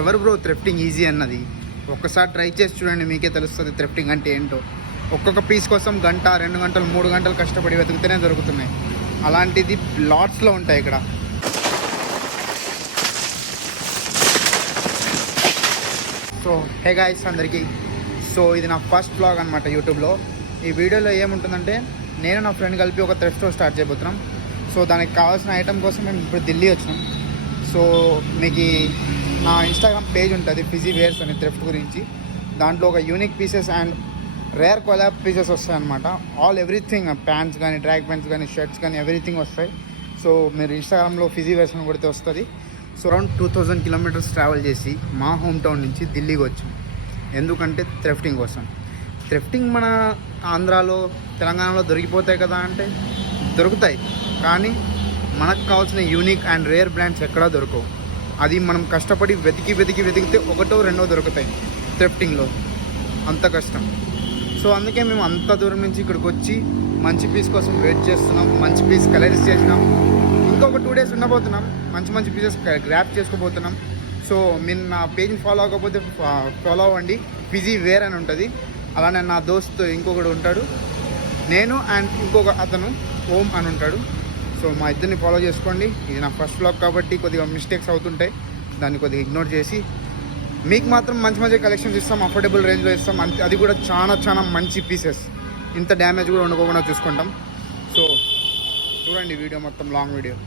ఎవరు bro థ్రిఫ్టింగ్ easy అన్నది? ఒక్కసారి ట్రై చేసి చూడండి, మీకే తెలుస్తుంది థ్రిఫ్టింగ్ అంటే ఏంటో. ఒక్కొక్క పీస్ కోసం 1 గంట 2 గంటలు 3 గంటలు కష్టపడి వెతికితేనే దొరుకుతున్నాయి. అలాంటిది లాట్స్లో ఉంటాయి ఇక్కడ. సో హే గాయ్స్ అందరికీ. సో ఇది నా ఫస్ట్ బ్లాగ్ అనమాట యూట్యూబ్లో. ఈ వీడియోలో ఏముంటుందంటే, నేను నా ఫ్రెండ్ కలిపి ఒక థ్రిఫ్ట్ స్టోర్ స్టార్ట్ చేయబోతున్నాం. సో దానికి కావాల్సిన ఐటమ్ కోసం మేము ఇప్పుడు ఢిల్లీ వచ్చినాం. సో మీకు నా ఇన్స్టాగ్రామ్ పేజ్ ఉంటుంది, ఫిజీ వేర్స్ అని, థ్రిఫ్ట్ గురించి. దాంట్లో ఒక unique pieces and rare collab pieces వస్తాయి అనమాట. ఎవ్రీథింగ్, ప్యాంట్స్ కానీ, ట్రాక్ ప్యాంట్స్ కానీ, షర్ట్స్ కానీ, ఎవ్రీథింగ్ వస్తాయి. సో మీరు ఇన్స్టాగ్రామ్లో ఫిజీ వేర్స్ అని కొడితే వస్తుంది. సో అరౌండ్ 2000 కిలోమీటర్స్ ట్రావెల్ చేసి మా హోమ్ టౌన్ నుంచి ఢిల్లీకి వచ్చాం. ఎందుకంటే థ్రిఫ్టింగ్ కోసం. థ్రిఫ్టింగ్ మన ఆంధ్రాలో, తెలంగాణలో దొరికిపోతాయి కదా అంటే దొరుకుతాయి, కానీ మనకు కావాల్సిన యూనిక్ అండ్ రేర్ బ్రాండ్స్ ఎక్కడా దొరకవు. అది మనం కష్టపడి వెతికితే ఒకటో రెండో దొరుకుతాయి థ్రిఫ్టింగ్లో. అంత కష్టం. సో అందుకే మేము అంత దూరం నుంచి ఇక్కడికి వచ్చి మంచి పీస్ కోసం వెయిట్ చేస్తున్నాం. మంచి పీస్ కలెక్ట్ చేసినాం. ఇంకొక 2 days ఉండబోతున్నాం. మంచి పీసెస్ గ్రాప్ చేసుకోబోతున్నాం. సో మీరు నా పేజ్ని ఫాలో అవ్వకపోతే ఫాలో అవ్వండి. ఫిజీ వేర్ అని ఉంటుంది. అలానే నా దోస్త్ ఇంకొకడు ఉంటాడు, నేను అండ్ ఇంకొక అతను ఓం అని ఉంటాడు. సో మా ఇద్దరిని ఫాలో చేసుకోండి. ఇది నా ఫస్ట్ బ్లాగ్ కాబట్టి కొద్దిగా మిస్టేక్స్ అవుతుంటాయి. దాన్ని కొద్దిగా ఇగ్నోర్ చేసి మీకు మాత్రం మంచి కలెక్షన్స్ ఇస్తాం. అఫోర్డబుల్ రేంజ్లో ఇస్తాం. అది కూడా చాలా మంచి పీసెస్. ఇంత డ్యామేజ్ కూడా ఉండకుండా చూసుకుంటాం. సో చూడండి వీడియో మొత్తం, లాంగ్ వీడియో.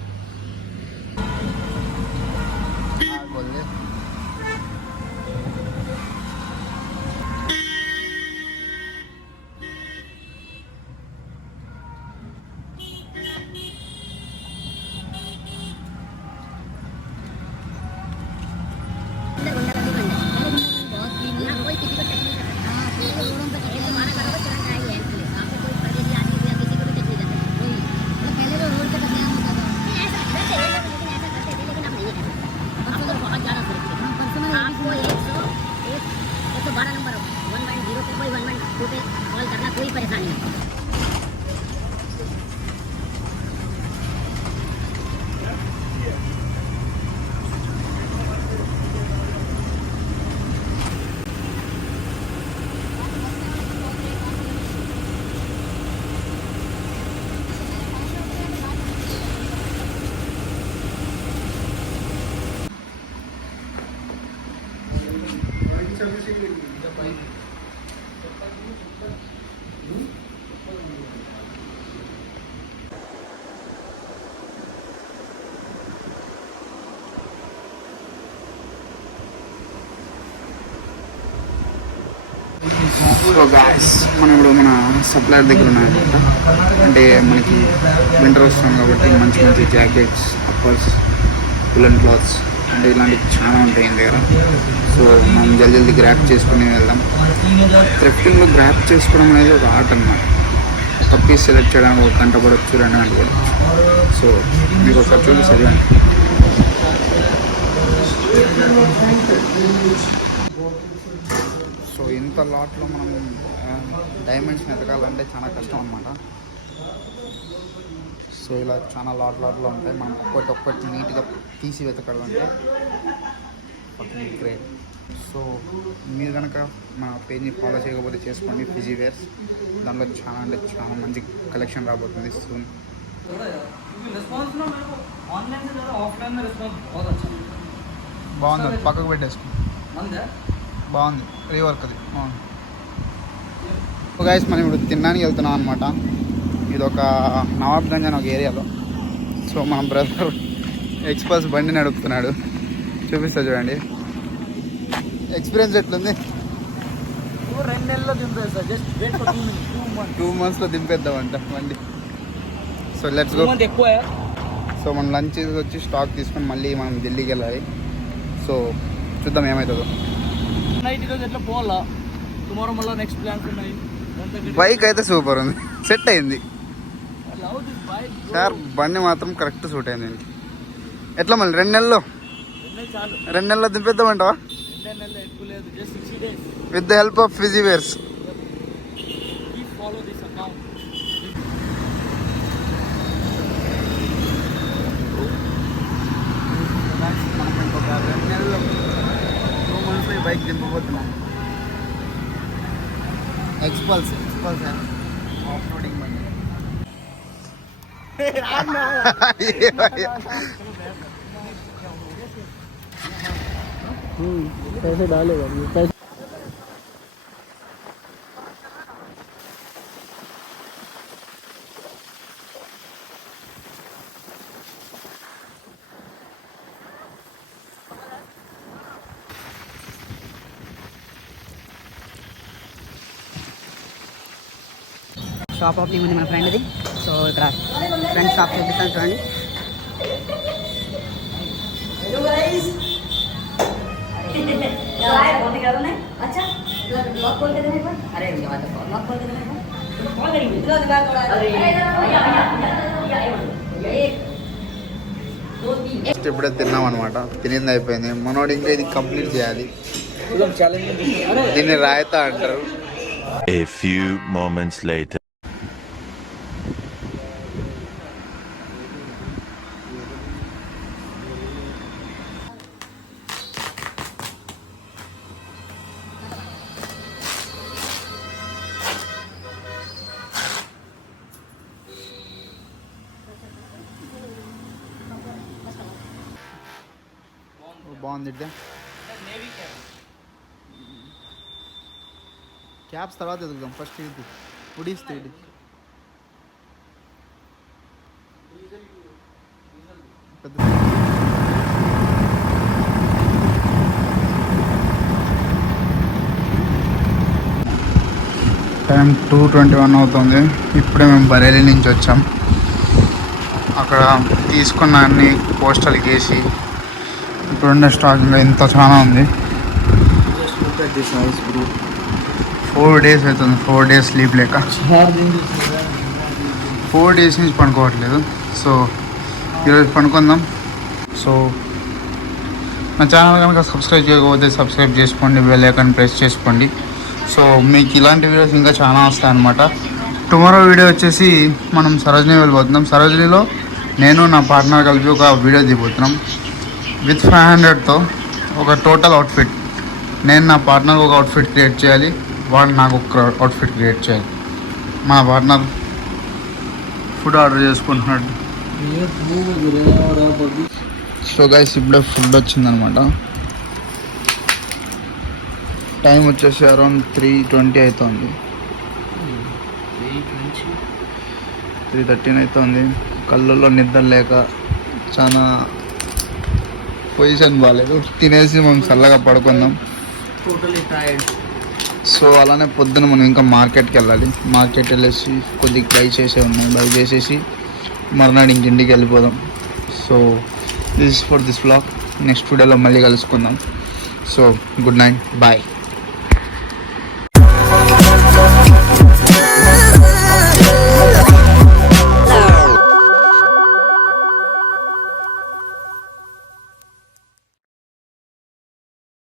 సో గాయ్స్, మనం ఇప్పుడు మన సప్లయర్ దగ్గర ఉన్నాయన్నమాట. అంటే మనకి వింటర్ వస్తుంది కాబట్టి మంచి జాకెట్స్, అప్పర్స్, ఉలెన్ క్లాత్స్ అంటే ఇలాంటివి చాలా ఉంటాయి ఇంటి దగ్గర. సో మనం జల్దీ గ్రాప్ చేసుకుని వెళ్దాం. థ్రిఫ్టింగ్లో గ్రాప్ చేసుకోవడం అనేది ఒక ఆర్ట్ అన్నమాట. ఒక పీస్ సెలెక్ట్ చేయడానికి 1 గంట పడవచ్చు, 2 గంటలు పడవచ్చు. సో మీకు ఒకసారి చూసి చదివాను. సో ఇంత లాట్లో మనం డైమండ్స్ని ఎతకాలంటే చాలా కష్టం అన్నమాట. సో ఇలా చాలా లాట్లో ఉంటాయి. మనం ఒక్కటి నీట్గా తీసి వెతకాలంటే గ్రేట్. సో మీరు కనుక మా పేజ్ని ఫాలో చేయకపోతే చేసుకోండి, ఫిజీ వేర్స్. దాంట్లో చాలా మంచి కలెక్షన్ రాబోతుంది సూన్. బాగుంది, పక్కకు పెట్టేసుకుని బాగుంది, రీవర్క్ అది బాగుంది. గైస్ మనం ఇప్పుడు తినడానికి వెళ్తున్నాం అనమాట. ఇది ఒక నవాబ్గంజ్ అని ఒక ఏరియాలో. సో మన బ్రదర్ ఎక్స్ప్రెస్ బండి నడుపుతున్నాడు, చూపిస్తా చూడండి. ఎక్స్పీరియన్స్ ఎట్లుంది? 2 నెలల్లో దింపేస్తా, జస్ట్ 2 monthsలో దింపేద్దామంట బండి. So let's go. సో మనం లంచ్ వచ్చి స్టాక్ తీసుకొని మళ్ళీ మనం ఢిల్లీకి వెళ్ళాలి. సో చూద్దాం ఏమవుతుందో. నైట్ ఈరోజు ఎట్లా పోవాలా, టుమారో మళ్ళీ నెక్స్ట్ ప్లాన్స్ ఉన్నాయి. బైక్ అయితే సూపర్ ఉంది, సెట్ అయింది సార్. బండి మాత్రం కరెక్ట్ సూట్ అయింది. ఎట్లా మళ్ళీ 2 నెలల్లో 2 నెలల్లో దింపేద్దామంటావా? విత్ ద హెల్ప్ ఆఫ్ ఫిజీ వేర్స్. బైక్ దింపబోతున్నాం. ఎక్స్పల్స్ ఆఫ్ రోడింగ్ బండి. पैसे डालेगा पैसे. షాప్ ఓపెనింగ్ ఉంది మన ఫ్రెండ్ది. సో ఇక్కడ ఫ్రెండ్ షాప్ చూపిస్తాను చూడండి. ఇప్పుడే తిన్నాం అనమాట. తినింది అయిపోయింది. మనోడు ఇంకా ఇది కంప్లీట్ చేయాలి. దీన్ని రాయితా అంటారు. A few moments later. బాగుంది. క్యాప్స్ తర్వాత ఎదుగుదాం. ఫస్ట్ ఇది ఉడిస్తే ఇది టైం 2:21 అవుతుంది. ఇప్పుడే మేము బరేలీ నుంచి వచ్చాం. అక్కడ తీసుకున్న అన్ని పోస్టర్కి వేసి ఇప్పుడున్న స్టాక్లో ఇంత చాలా ఉంది. 4 days అవుతుంది. 4 days స్లీప్ లేక 4 days నుంచి పడుకోవట్లేదు. సో ఈరోజు పడుకుందాం. సో నా ఛానల్ కనుక సబ్స్క్రైబ్ చేయకపోతే సబ్స్క్రైబ్ చేసుకోండి, బెల్ ఐకాన్ ప్రెస్ చేసుకోండి. సో మీకు ఇలాంటి వీడియోస్ ఇంకా చాలా వస్తాయన్నమాట. టుమారో వీడియో వచ్చేసి మనం సరోజినీ వెళ్ళిపోతున్నాం. సరోజినీలో నేను నా పార్ట్నర్ కలిపి ఒక వీడియో దిగిపోతున్నాం విత్ 500తో. ఒక టోటల్ అవుట్ఫిట్. నేను నా పార్ట్నర్ ఒక అవుట్ఫిట్ క్రియేట్ చేయాలి, వాడు నాకు ఒక అవుట్ఫిట్ క్రియేట్ చేయాలి. మా పార్ట్నర్ ఫుడ్ ఆర్డర్ చేసుకుంటున్నాడు. సో గైస్ ఇప్పుడే ఫుడ్ వచ్చిందనమాట. టైం వచ్చేసి అరౌండ్ 3:20 అవుతుంది. 3:13 అవుతుంది. కళ్ళల్లో నిద్ర లేక చాలా పొజిషన్ బాగాలేదు. తినేసి మనం చల్లగా పడుకుందాం. సో అలానే పొద్దున మనం ఇంకా మార్కెట్కి వెళ్ళాలి. మార్కెట్ వెళ్ళేసి కొద్దిగా బై చేసేసి మర్నాడు ఇంటికి వెళ్ళిపోదాం. So this is for this vlog. Next వీడియోలో మళ్ళీ కలుసుకుందాం. So good night, bye.